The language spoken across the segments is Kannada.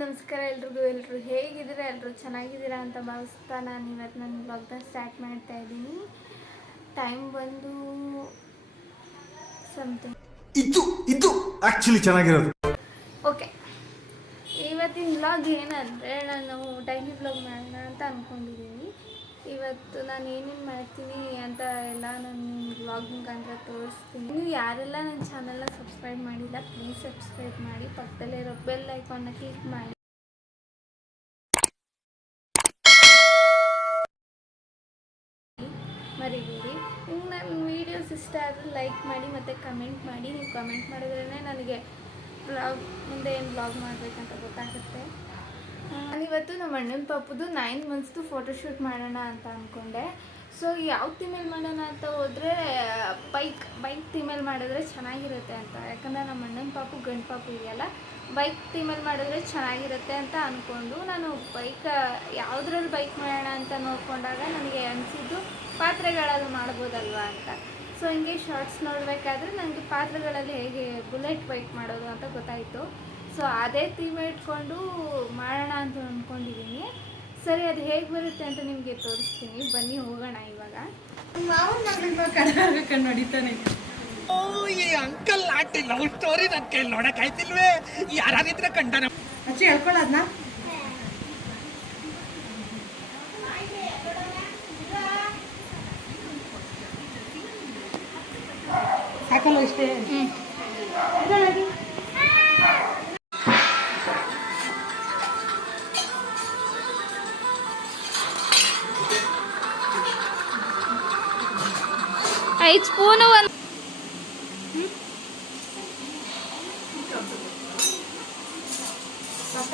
ನಮಸ್ಕಾರ ಎಲ್ರಿಗೂ ಎಲ್ಲರೂ ಹೇಗಿದ್ದೀರಾ ಎಲ್ಲರೂ ಚೆನ್ನಾಗಿದ್ದೀರಾ ಅಂತ ಭಾವಿಸ್ತಾ ನಾನು ಇವತ್ತು ನನ್ನ ಬ್ಲಾಗ್ನ ಸ್ಟಾರ್ಟ್ ಮಾಡ್ತಾ ಇದ್ದೀನಿ. ಟೈಮ್ ಬಂದು ಸಮಥಿಂಗ್ ಇದು ಇದು ಆಕ್ಚುಲಿ ಚೆನ್ನಾಗಿರೋದು. ಓಕೆ ಇವತ್ತಿನ ಬ್ಲಾಗ್ ಏನಂದರೆ ನಾನು ಡೈಲಿ ಬ್ಲಾಗ್ ಮಾಡೋಣ ಅಂತ ಅಂದ್ಕೊಂಡಿದ್ದೀನಿ ಇವತ್ತು ನಾನು ಏನೇನು ಮಾಡ್ತೀನಿ ಅಂತ ಎಲ್ಲ ನಾನು ವ್ಲಾಗ್ ಮುಖಾಂತರ ತೋರಿಸ್ತೀನಿ. ನೀವು ಯಾರೆಲ್ಲ ನನ್ನ ಚಾನಲ್ನ ಸಬ್ಸ್ಕ್ರೈಬ್ ಮಾಡಿಲ್ಲ ಪ್ಲೀಸ್ ಸಬ್ಸ್ಕ್ರೈಬ್ ಮಾಡಿ. ಪಕ್ಕದಲ್ಲಿರೋ ಬೆಲ್ ಐಕಾನ್ನ ಕ್ಲಿಕ್ ಮಾಡಿ. ಮರಿಬೇಡಿ. ನಿಮ್ಗೆ ನನ್ನ ವೀಡಿಯೋಸ್ ಇಷ್ಟ ಆದರೆ ಲೈಕ್ ಮಾಡಿ ಮತ್ತು ಕಮೆಂಟ್ ಮಾಡಿ. ನೀವು ಕಮೆಂಟ್ ಮಾಡಿದ್ರೇ ನನಗೆ ವ್ಲಾಗ್ ಮುಂದೆ ಏನು ಬ್ಲಾಗ್ ಮಾಡಬೇಕಂತ ಗೊತ್ತಾಗುತ್ತೆ. ನಾನಿವತ್ತು ನಮ್ಮ ಅಣ್ಣನ ಪಾಪದು ನೈನ್ ಮಂತ್ಸ್ದು ಫೋಟೋಶೂಟ್ ಮಾಡೋಣ ಅಂತ ಅಂದ್ಕೊಂಡೆ ಸೊ ಯಾವ ತಿಮೇಲ್ ಮಾಡೋಣ ಅಂತ ಹೋದರೆ ಬೈಕ್ ಬೈಕ್ ತಿಮೇಲ್ ಮಾಡಿದ್ರೆ ಚೆನ್ನಾಗಿರುತ್ತೆ ಅಂತ. ಯಾಕಂದರೆ ನಮ್ಮ ಅಣ್ಣನ ಪಾಪು ಗಂಡು ಪಾಪು ಇದೆಯಲ್ಲ ಬೈಕ್ ತಿಮೇಲ್ ಮಾಡಿದ್ರೆ ಚೆನ್ನಾಗಿರುತ್ತೆ ಅಂತ ಅಂದ್ಕೊಂಡು ನಾನು ಬೈಕ್ ಯಾವುದ್ರಲ್ಲಿ ಬೈಕ್ ಮಾಡೋಣ ಅಂತ ನೋಡಿಕೊಂಡಾಗ ನನಗೆ ಅನಿಸಿದ್ದು ಪಾತ್ರೆಗಳಲ್ಲಿ ಮಾಡ್ಬೋದಲ್ವಾ ಅಂತ. ಸೊ ಹಿಂಗೆ ಶಾರ್ಟ್ಸ್ ನೋಡಬೇಕಾದ್ರೆ ನನಗೆ ಪಾತ್ರೆಗಳಲ್ಲಿ ಹೇಗೆ ಬುಲೆಟ್ ಬೈಕ್ ಮಾಡೋದು ಅಂತ ಗೊತ್ತಾಯಿತು. ಸೊ ಅದೇ ಥೀಮ್ ಇಟ್ಕೊಂಡು ಮಾಡೋಣ ಅಂತ ಅಂದ್ಕೊಂಡಿದ್ದೀನಿ ಸರಿ ಅದು ಹೇಗೆ ಬರುತ್ತೆ ಅಂತ ನಿಮಗೆ ತೋರಿಸ್ತೀನಿ. ಬನ್ನಿ ಹೋಗೋಣ ಇವಾಗ. ನೋಡಿತಾನೆ. ಓ ಈ ಅಂಕಲ್ ಆಂಟಿ ಲವ್ ಸ್ಟೋರಿ ನನ್ ಕೈಲಿ ನೋಡಕ್ ಆಯ್ತಿಲ್ವೇ? ಯಾರಾಗಿದ್ರೆ ಕಂಡನ? ಅಚ್ಚಿ ಹೇಳ್ಕೊಳ್ಳೋದ್ನ ಸಾಕಲ್ಲ ಇಷ್ಟೇ? ಐದು ಸ್ಪೂನು ಒಂದು ದೊಡ್ಡ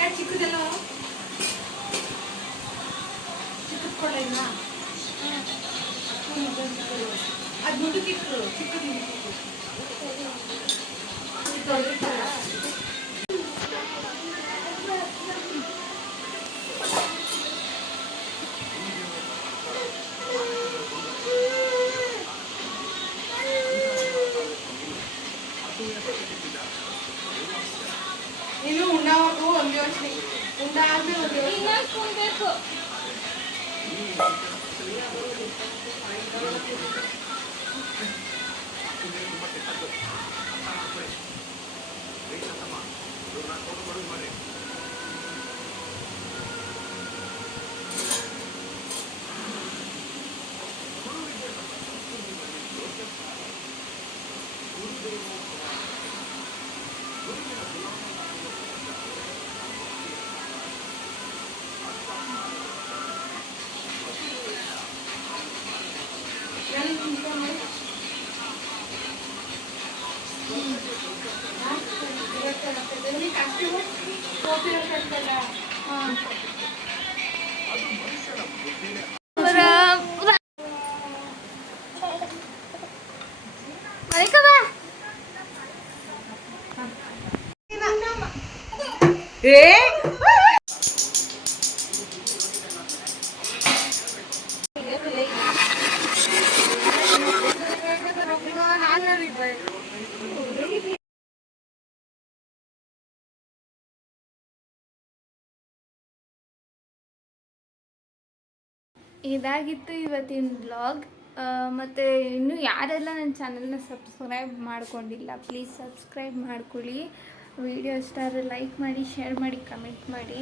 ಪ್ಲೇಟ್ ಚಿಕ್ಕದೆಲ್ಲ ಚಿಕ್ಕದ ಕೊಡಲಿಲ್ಲ ಅದು ಮುಂದಕ್ಕಿಟ್ಟು ಚಿಕ್ಕದು ಯೋಚನೆ. ಸ್ಪೂನ್ ಬೇಕು 예? ಇದಾಗಿತ್ತು ಇವತ್ತಿನ ಬ್ಲಾಗ್ ಮತ್ತು ಇನ್ನೂ ಯಾರೆಲ್ಲ ನನ್ನ ಚಾನಲ್ನ ಸಬ್ಸ್ಕ್ರೈಬ್ ಮಾಡ್ಕೊಂಡಿಲ್ಲ ಪ್ಲೀಸ್ ಸಬ್ಸ್ಕ್ರೈಬ್ ಮಾಡ್ಕೊಳ್ಳಿ. ವಿಡಿಯೋ ಇಷ್ಟ ಲೈಕ್ ಮಾಡಿ ಶೇರ್ ಮಾಡಿ ಕಮೆಂಟ್ ಮಾಡಿ.